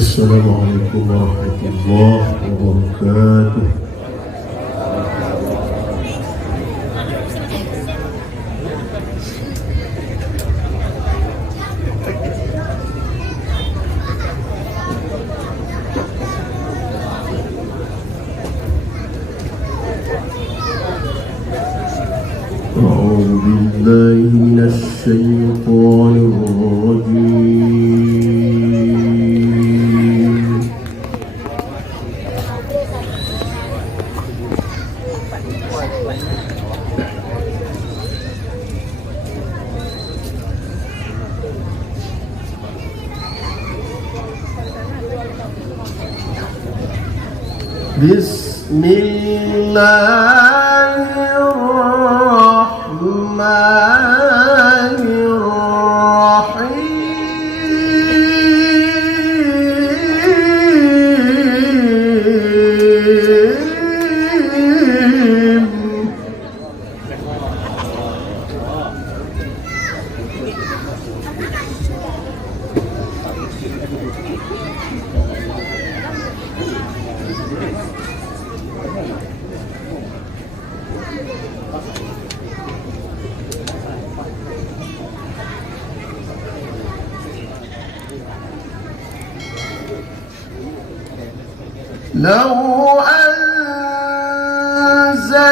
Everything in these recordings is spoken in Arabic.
Assalamualaikum warahmatullahi wabarakatuh. أعوذ بالله من الشيطان الرجيم. بسم الله الرحمن الرحيم. لو أنزلنا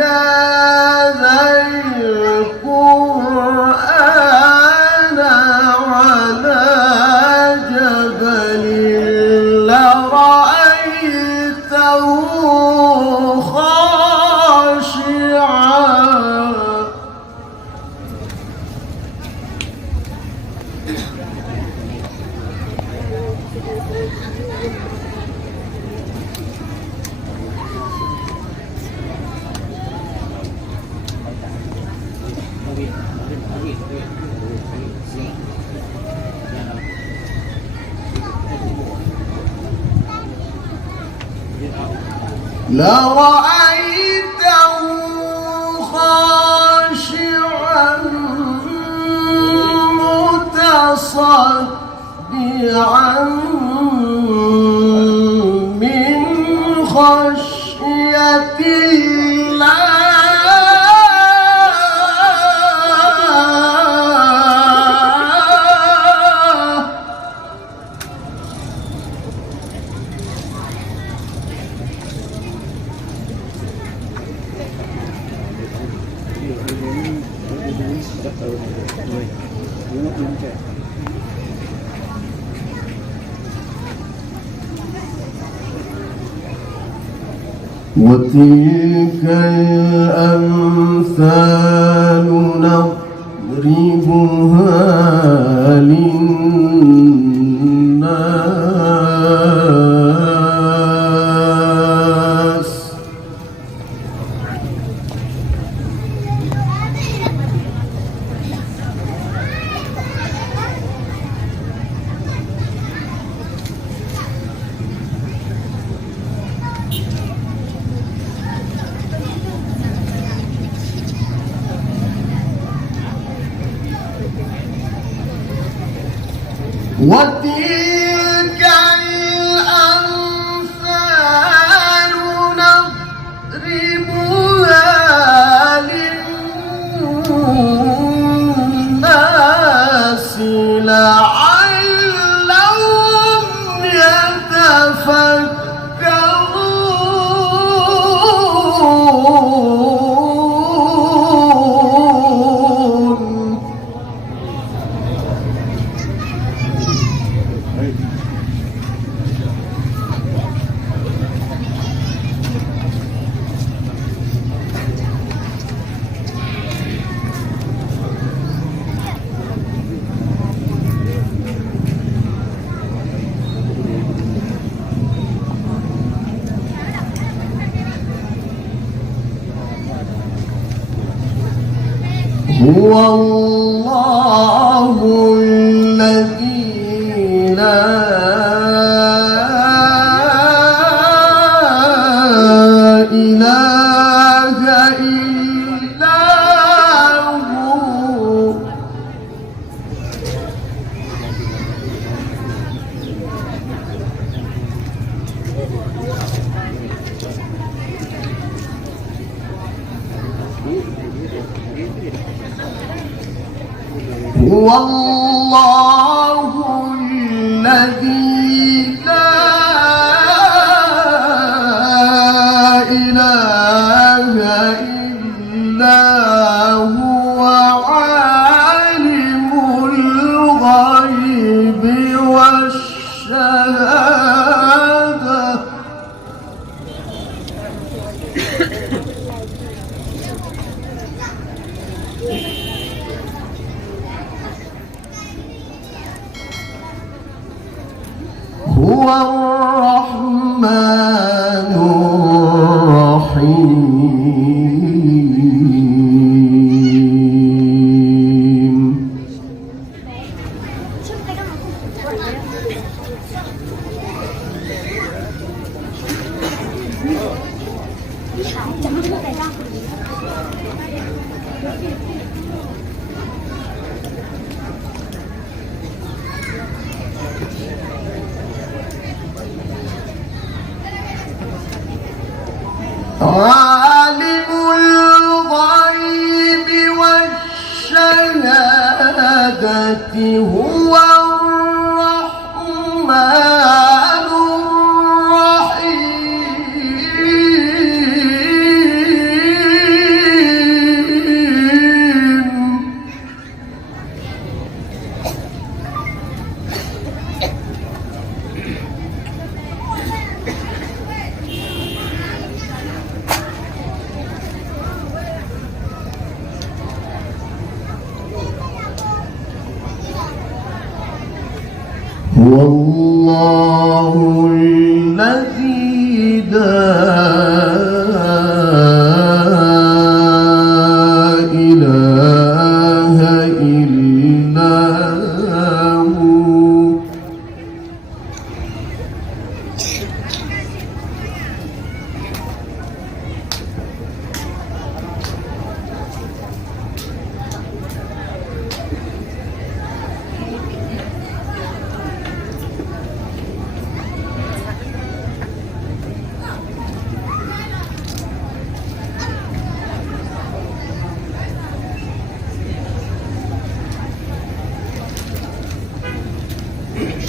هذا القرآن على جبل لرأيته خاشعا لرأيته خاشعا متصدعا من خشية الله. وتلك الأمثال نضربها للناس وتلك الأمثال نضربها للناس لعلهم يتفكرون. هو الله الذي لا إله إلا هو الذي لا إله إلا هو عالم الغيب والشهادة هو الرحمن الرحيم عالم الغيب والشهادة هو الرحمن الرحيم هو الله الذي لا إله إلا هو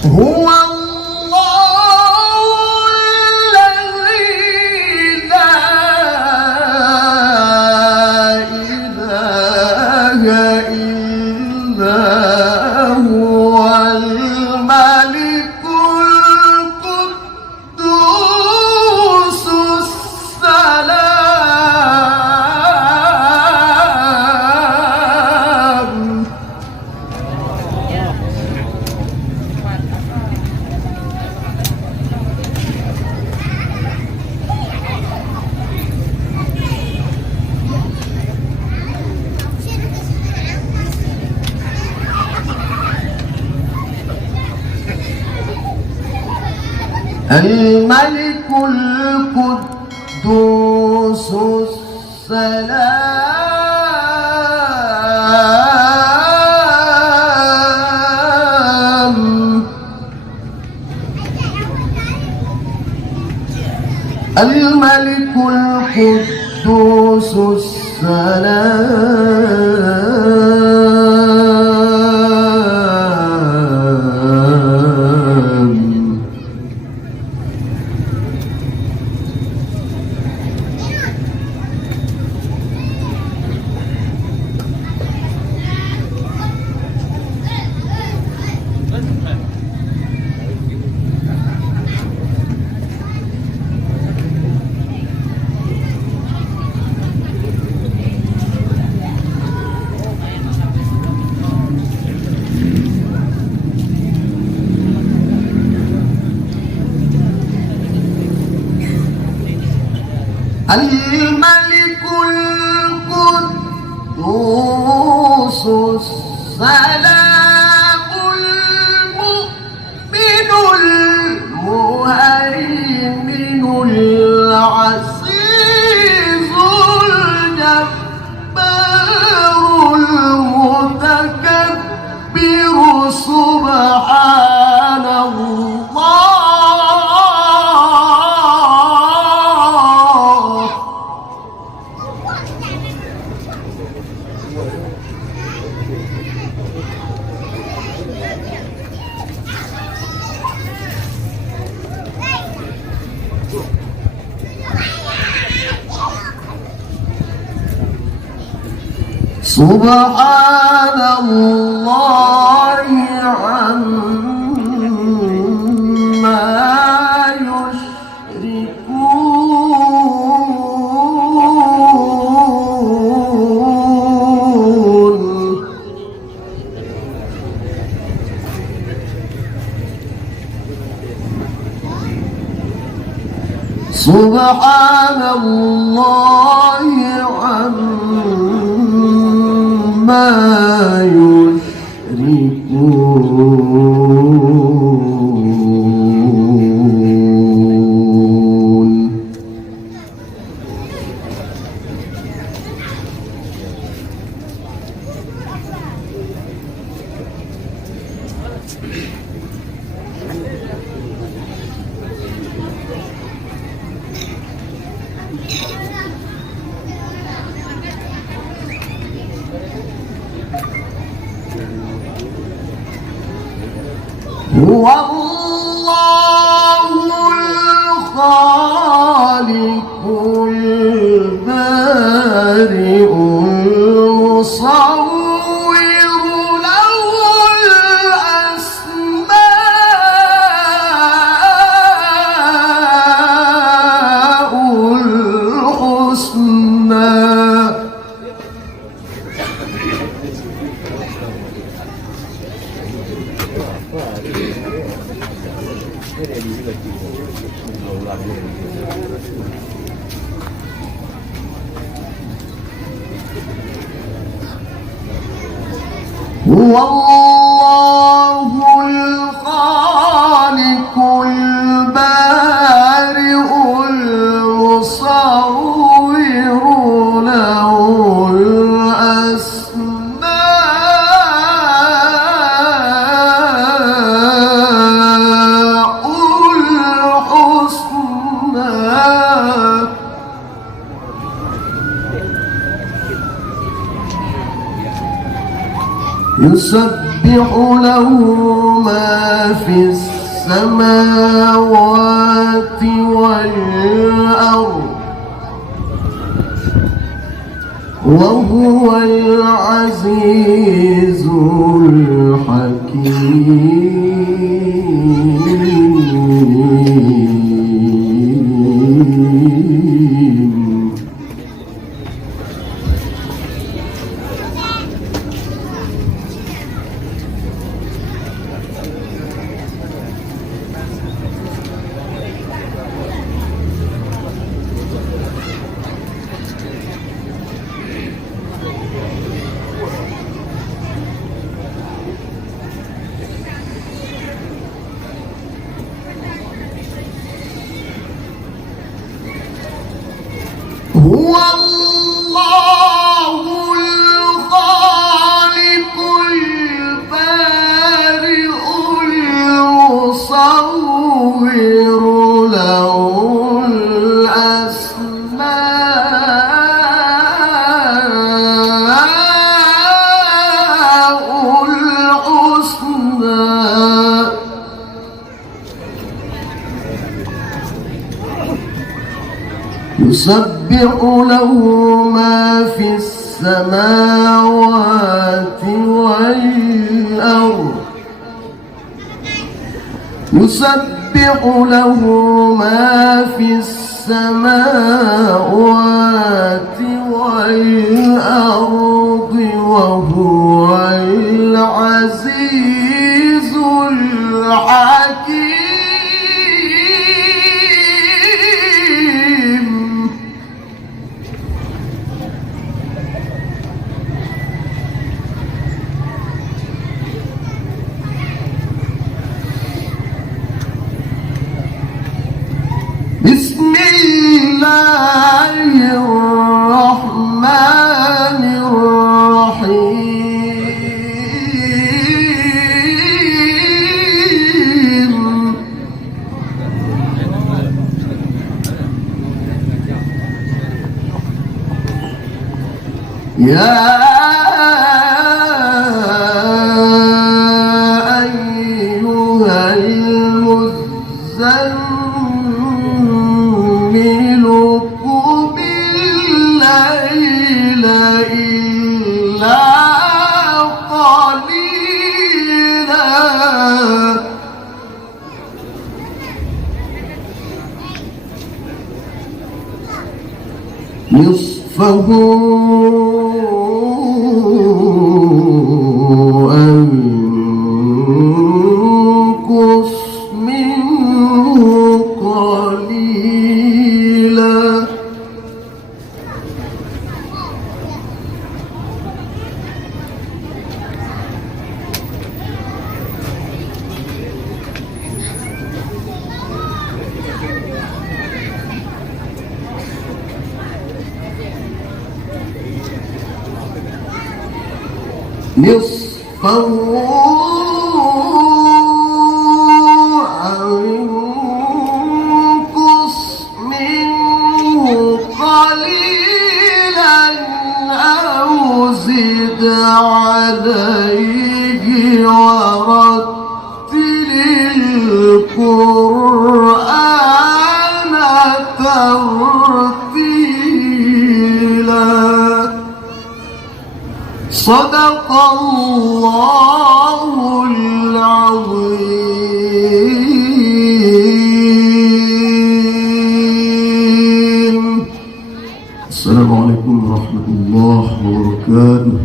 هو الله الذي لا إله إلا هو الملك القدوس السلام الملك القدوس السلام الملك القدوس السلام الملك القدوس السلام المؤمن المهيمن العزيز الجبار المتكبر سبحان الله سبحان الله عما يشركون سبحان الله عما يشركون هو الله الخالق البارئ المصور له الأسماء الحسنى هو الله الخالق البارئ المصور له الأسماء الحسنى يسبح له ما في السماوات والأرض وهو العزيز الحكيم هو الله الخالق البارئ المصور له الأسماء الحسنى يسبح له ما في السماوات والأرض يسبح له ما في السماوات والأرض وهو العزيز الحكيم بسم الله الرحمن الرحيم يا أيها المزمل قم الليل إلا نصفه أو انقص منه قليلا نصفه أو انقص منه قليلا أو زد عليه ورتل القرآن ترتيلا صدق الله العظيم. السلام عليكم ورحمة الله وبركاته.